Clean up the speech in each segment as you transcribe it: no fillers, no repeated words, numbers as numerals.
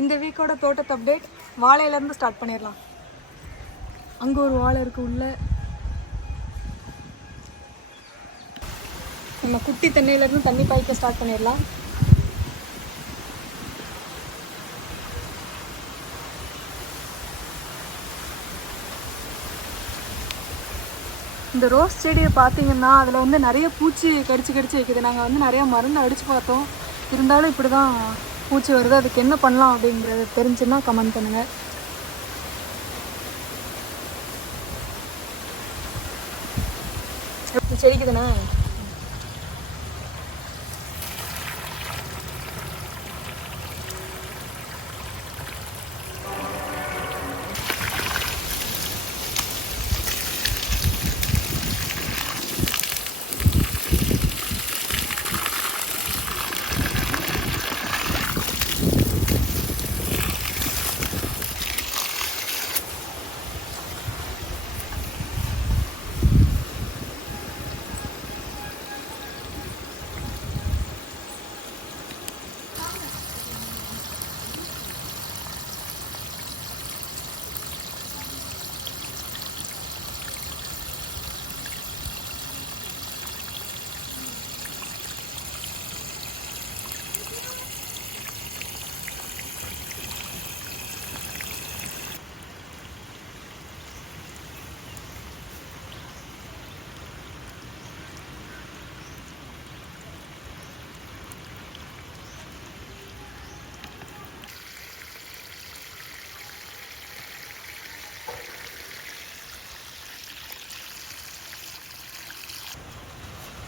இந்த வீக்கோட தோட்டத்து update வாழையிலேருந்து start பண்ணிடலாம். அங்கே ஒரு வாழை இருக்குது உள்ள. நம்ம குட்டி தென்னையிலேருந்து தண்ணி பாய்க்க ஸ்டார்ட் பண்ணிடலாம். இந்த ரோஸ் செடியை பார்த்தீங்கன்னா அதில் வந்து நிறைய பூச்சி கடிச்சு வைக்குது. நாங்கள் வந்து நிறையா மருந்து அடித்து பார்த்தோம், இருந்தாலும் இப்படி தான் பூச்சி வருது. அதுக்கு என்ன பண்ணலாம் அப்படிங்கிறது தெரிஞ்சுன்னா கமெண்ட் பண்ணுங்கள். செடிக்கு தானே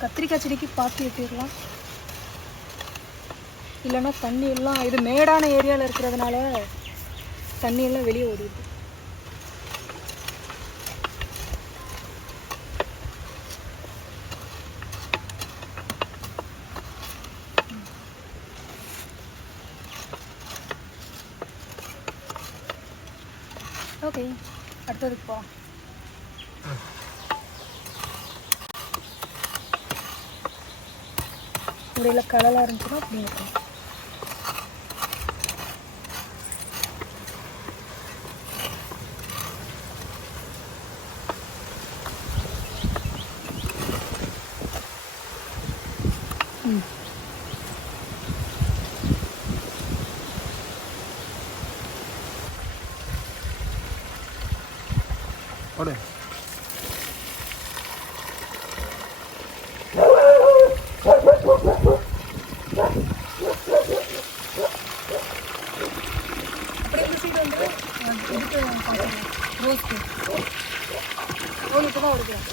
கத்திரிக்காய் செடிக்கு பாத்தி வெட்டிடலாம். இல்லைன்னா தண்ணி எல்லாம் இது மேடான ஏரியாவில் இருக்கிறதுனால தண்ணி எல்லாம் வெளியே ஓடிடுது. ஓகே, அடுத்ததுக்கு போகலாம். இப்படியில் கலலாக இருந்துச்சுன்னா அப்படி இருக்கும். ஓடு. ரோஸ்க்கு தான் எடுக்கலாம்.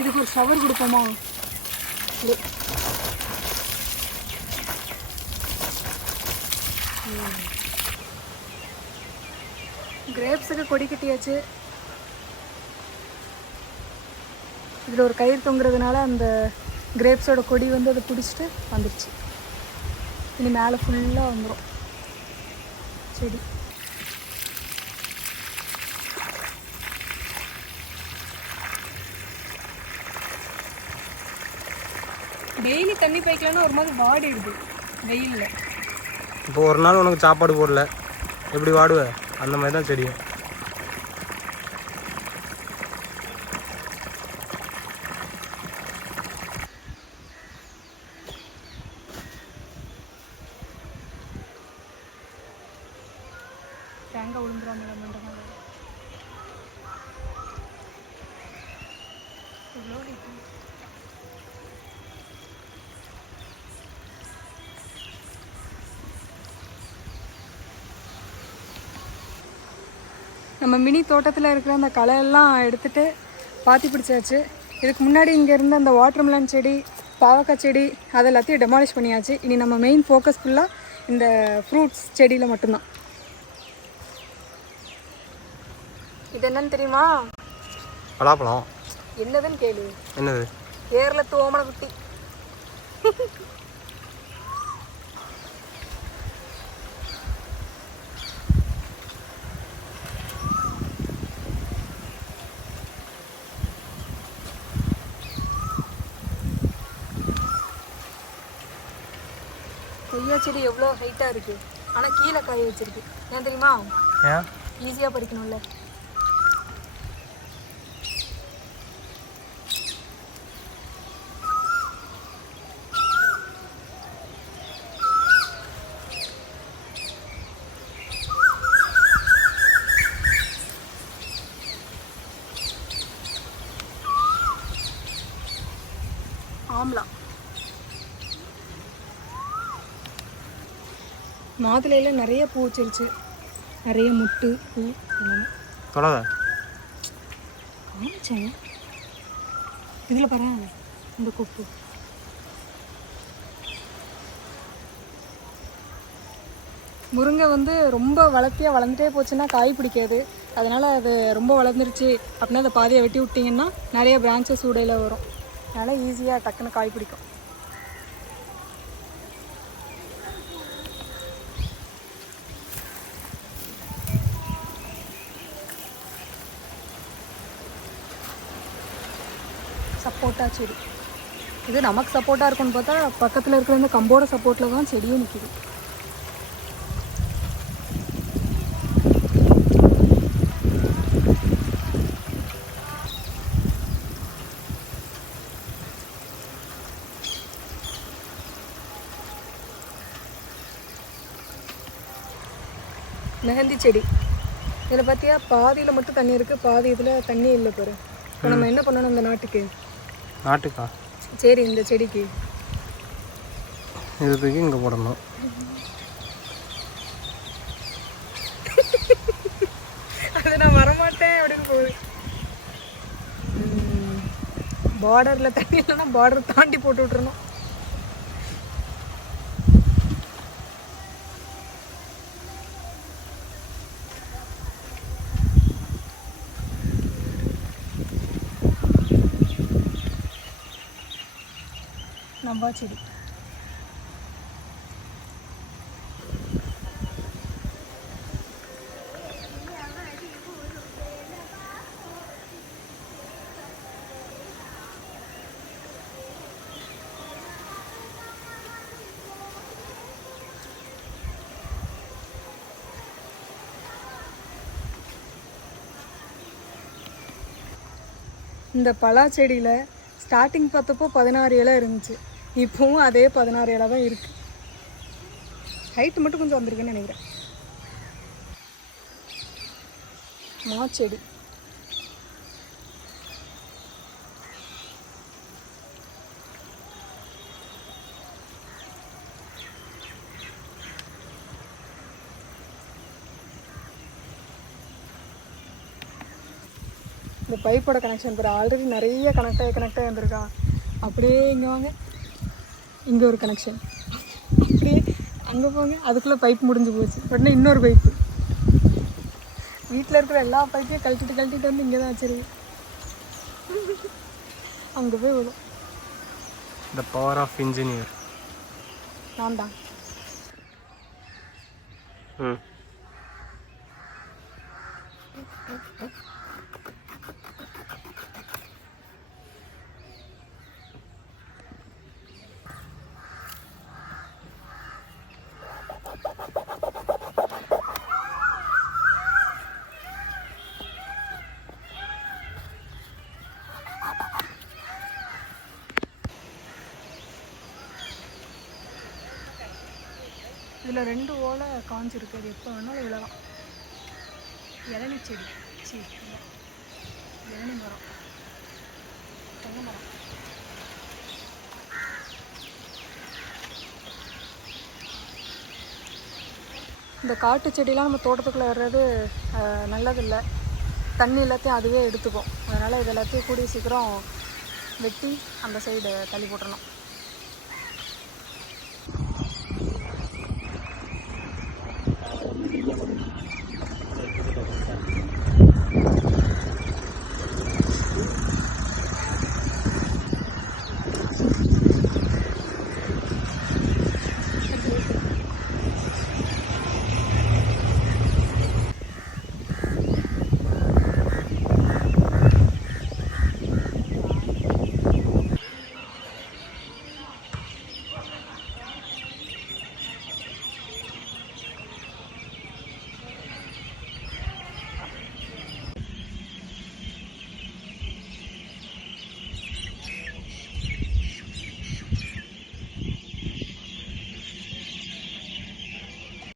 இதுக்கு ஒரு ஷவர் கொடுப்போமா? கிரேப்ஸுக்கு கொடி கட்டியாச்சு. இதில் ஒரு கயிறு தொங்குறதுனால அந்த கிரேப்ஸோட கொடி வந்து அதை பிடிச்சிட்டு வந்துடுச்சு. இனி மேலே ஃபுல்லாக வந்துடும் செடி. டெய்லி தண்ணி பாய்க்கலன்னா ஒரு மாதிரி வாடிடுது வெயிலில். இப்போ ஒரு நாள் உனக்கு சாப்பாடு போடல எப்படி வாடுவ? அந்த மாதிரி தான் செடியும். தேங்காய் விழுந்துடாமல் எவ்வளோ நம்ம மினி தோட்டத்தில் இருக்கிற அந்த களையெல்லாம் எடுத்துகிட்டு பாத்தி பிடிச்சாச்சு. இதுக்கு முன்னாடி இங்கே இருந்த அந்த வாட்டர்மெலன் செடி, பாவக்காய் செடி அது எல்லாத்தையும் டெமாலிஷ் பண்ணியாச்சு. இனி நம்ம மெயின் ஃபோக்கஸ் ஃபுல்லாக இந்த ஃப்ரூட்ஸ் செடியில் மட்டும்தான். இது என்னன்னு தெரியுமா? பலாப்பழம். என்னதுன்னு கேளு. என்னது? கேரளத்து ஓமன குட்டி. கொய்யா செடி எவ்வளோ ஹைட்டாக இருக்குது, ஆனால் கீழே காய வச்சிருக்கு. ஏன் தெரியுமா? ஏன்? ஈஸியாக பறிக்கணும்ல. ஆம்லா மாதுளையில் நிறைய பூ வச்சிருச்சு, நிறைய முட்டு பூ. தொடாத. காமிச்சேன். இதில் பாரு இந்த கொப்பு. முருங்கை வந்து ரொம்ப வளர்த்தியாக வளர்ந்துட்டே போச்சுன்னா காய் பிடிக்காது. அதனால் அது ரொம்ப வளர்ந்துருச்சு அப்படின்னா அதை பாதியை வெட்டி விட்டிங்கன்னா நிறைய பிரான்ச்சஸ் உடையில் வரும். அதனால் ஈஸியாக டக்குன்னு காய் பிடிக்கும். சப்போட்டா செடி இது நமக்கு சப்போர்ட்டாக இருக்கும்னு பார்த்தா பக்கத்தில் இருக்கிற இந்த கம்போட சப்போர்ட்டில் தான் செடியும் நிற்கிது. மெஹந்தி செடி இதில் பார்த்தியா பாதியில் மட்டும் தண்ணி இருக்குது, பாதி இதில் தண்ணி இல்லை பாரு. இப்போ நம்ம என்ன பண்ணணும் இந்த நாட்டுக்கா? சரி, இந்த செடிக்கு இது தூக்கி இங்கே போடணும். அது நான் வரமாட்டேன் அப்படின்னு போகுது. பார்டரில் தண்ணி இல்லைன்னா பார்டர் தாண்டி போட்டு விட்றணும். நம்பா செடி இந்த பலா செடியில் ஸ்டார்டிங் பார்த்தப்போ 16 இலை இருந்துச்சு, இப்போவும் அதே 16 இலை தான் இருக்குது. ஹைட்டு மட்டும் கொஞ்சம் வந்திருக்குன்னு நினைக்கிறேன். மாச்செடி இந்த பைப்போட கனெக்ஷன் பாரு, ஆல்ரெடி நிறைய கனெக்ட் ஆகி வந்திருக்கா. அப்படியே இங்கே வாங்க, இங்கே ஒரு கனெக்ஷன், அப்படியே அங்கே போங்க, அதுக்குள்ளே பைப் முடிஞ்சு போச்சு. உடனே இன்னொரு பைப்பு. வீட்டில் இருக்கிற எல்லா பைப்பையும் கழட்டிட்டு வந்து இங்கே தான் வச்சிருக்கு. அங்கே போய் விடும். The power of engineer. நான் தான். இதில் 2 ஓலை காஞ்சிருக்கு, அது எப்போ வேணாலும் விழலாம். இளநி செடி, இளநி மரம், தென்னை மரம். இந்த காட்டு செடியெலாம் நம்ம தோட்டத்துக்குள்ளே வர்றது நல்லதில்லை. தண்ணி எல்லாத்தையும் அதுவே எடுத்துக்கும். அதனால் இது எல்லாத்தையும் கூடிய சீக்கிரம் வெட்டி அந்த சைடு தள்ளி போட்டுறணும்.